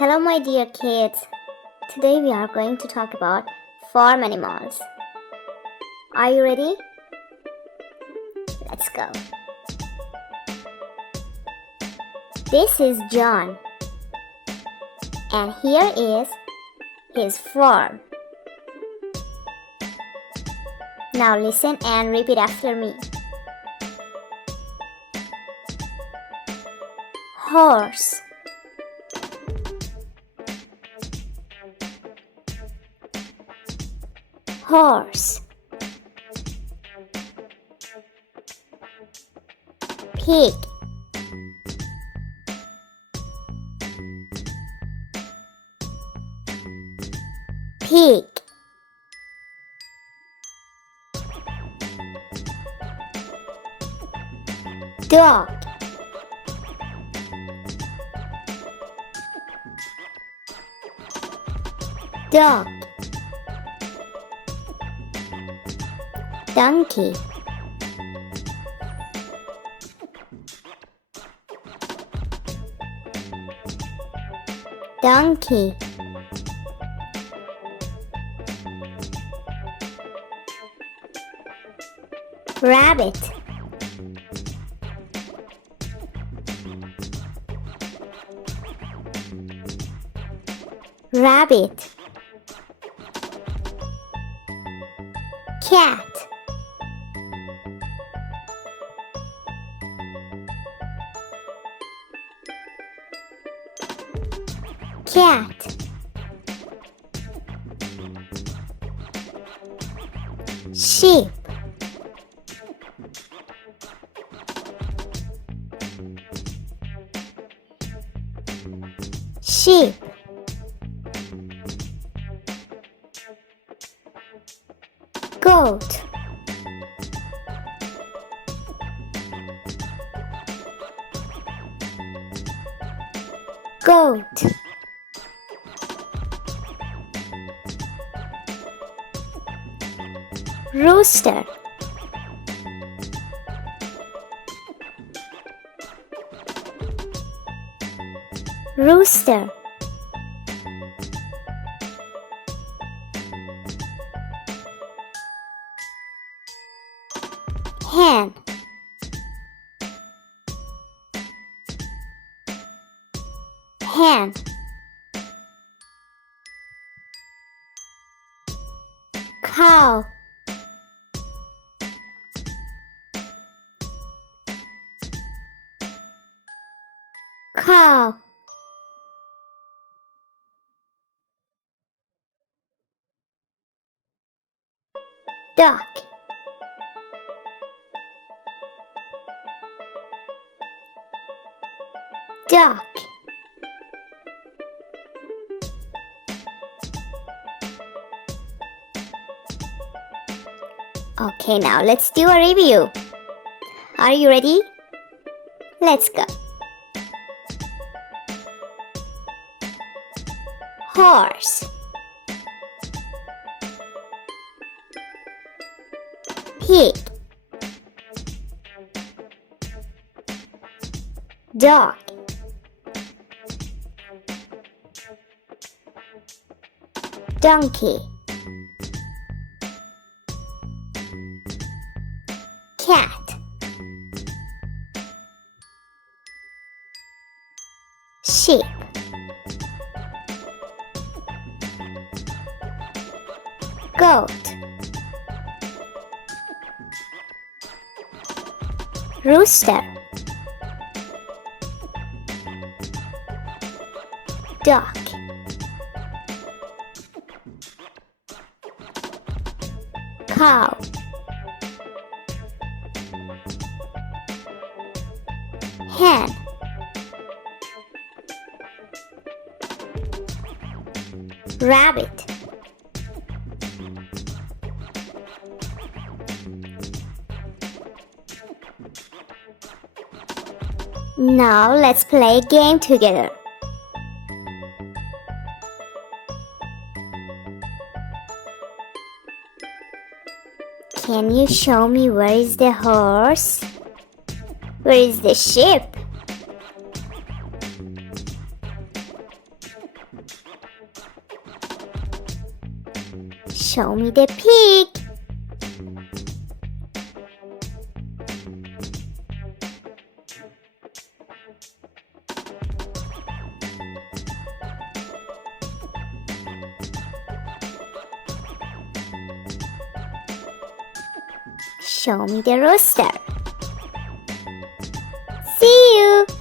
Hello, my dear kids. Today we are going to talk about farm animals. Are you ready? Let's go. This is John, and here is his farm. Now listen and repeat after me. Horse, horse. Pig, pig. Dog, dog. Donkey, donkey. Rabbit, rabbit. Cat, cat. Sheep, sheep. Goat, goat. Rooster, rooster. Hen, hen. Cow, cow. Duck, duck. Okay, now let's do a review. Are you ready? Let's go. Horse, pig, dog, donkey, cat, sheep, goat, rooster, duck, cow, hen, rabbit, now let's play a game together. Can you show me where is the horse? Where is the sheep? Show me the pig. Show me the rooster. See you!